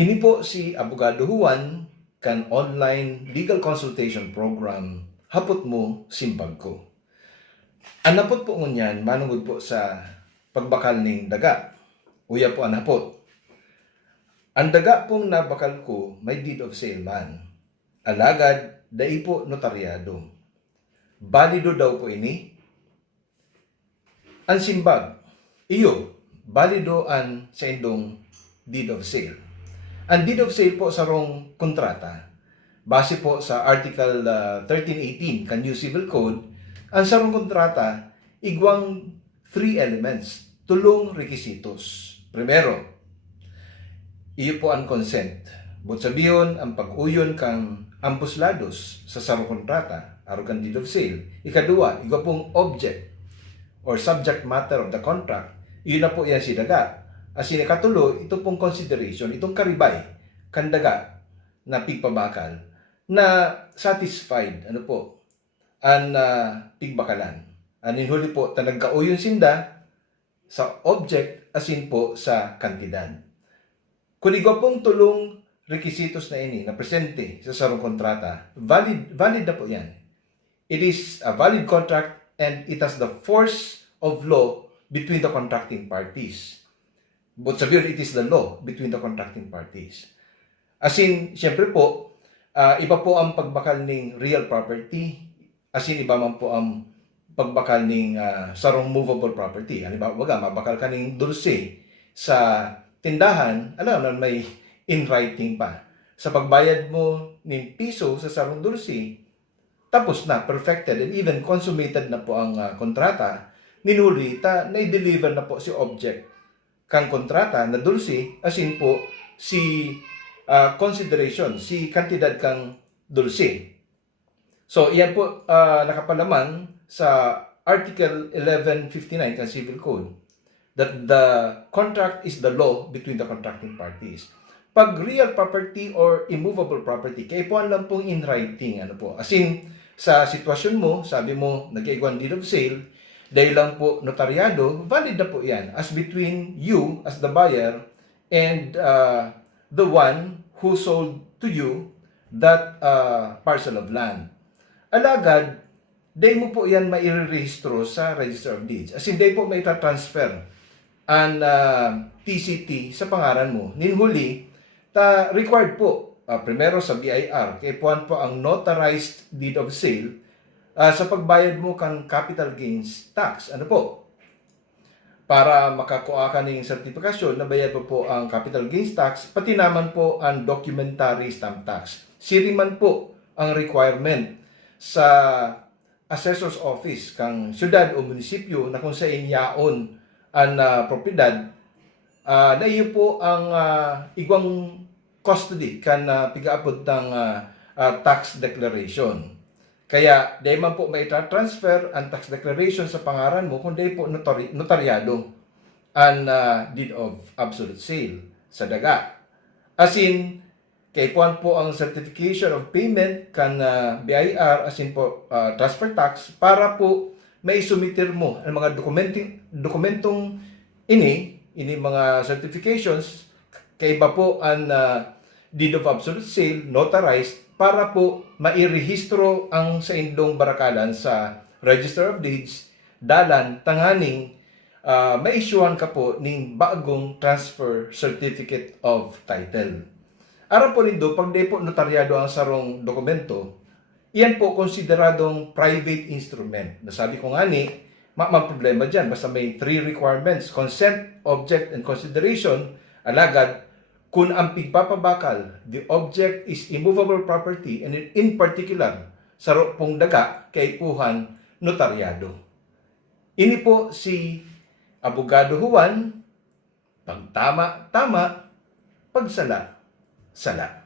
Ini po si Abogado Juan kan online legal consultation program hapot mo simbag ko. Anapot po ngunyan manungod po sa pagbakal ning daga. Uya po anapot. Ang daga pong nabakal ko may deed of sale man. Alagad dai po notaryado. Balido daw po ini. Ang simbag, iyo, balido an sa indong deed of sale. Ang deed of sale po sa rong kontrata, base po sa Article 1318 kan New Civil Code, ang sa rong kontrata, igwang 3 elements, tulong rekisitos. Primero, iyo po ang consent. But sabiyon, ang pag-uyon kang ambos lados sa sarong kontrata, aro kan deed of sale. Ikadua, igwa pong object or subject matter of the contract, yun na po yan si daga. As in, katulo, ito pong consideration, itong karibay, kandaga, na pigpabakal, na satisfied, ano po, ang pigbakalan. Anin huli po, ta nagkauyon sinda sa object, asin po sa kantidad. Kunigo pong tulong rekisitos na ini, na presente sa sarong kontrata, valid na po yan. It is a valid contract and it has the force of law between the contracting parties. But sabihin, it is the law between the contracting parties. As in, siyempre po, iba po ang pagbakal ng real property. As in, iba man po ang pagbakal ng sarong movable property. Ano ba, mabakal ka ng dulce sa tindahan, alam na may in writing pa. Sa pagbayad mo ng piso sa sarong dulce, tapos na, perfected, and even consummated na po ang kontrata, ninuli, na-deliver na po si object kang kontrata na dulce, asin po si consideration, si kantidad kang dulce. So, iyan po nakapalaman sa Article 1159 ng Civil Code that the contract is the law between the contracting parties. Pag real property or immovable property, kaipuan lang pong in writing, ano po. As in, sa sitwasyon mo, sabi mo, nag-iwan deed of sale, dahil lang po notaryado, valid na po yan as between you as the buyer and the one who sold to you that parcel of land. Alagad, dahil mo po yan mairerehistro sa Register of Deeds. As in, dahil po may transfer ang TCT sa pangaran mo. Ninhuli, required po, primero sa BIR, kaya po ang notarized deed of sale sa pagbayad mo kan capital gains tax. Ano po? Para makakuha ka ng sertifikasyon na bayad po ang capital gains tax, pati naman po ang documentary stamp tax. Siriman po ang requirement sa assessor's office kang syudad o munisipyo na kung sa inyaon ang propiedad, na iyo po ang igwang custody kan pigaapod ng tax declaration. Kaya, dahil man po may transfer ang tax declaration sa pangaran mo, kung dahil po notaryado ang deed of absolute sale sa daga. As in, kaipuan po ang certification of payment kan BIR, as in po transfer tax, para po may sumitir mo ang mga dokumentong ini mga certifications, kaiba po ang deed of absolute sale, notarized, para po mairehistro ang sa indong barakalan sa Register of Deeds, dalan tanganing ma-issuean ka po ng bagong transfer certificate of title. Aram po nindo, pag di po notaryado ang sarong dokumento, iyan po konsideradong private instrument. Nasabi ko nga ni, problema dyan, basta may 3 requirements: consent, object, and consideration. Alagad, kung ang pigpapabakal, the object is immovable property, and in particular, sa pong daga, kaipuhan, notaryado. Ini po si Abogado Juan, pagtama, tama, pagsala, sala.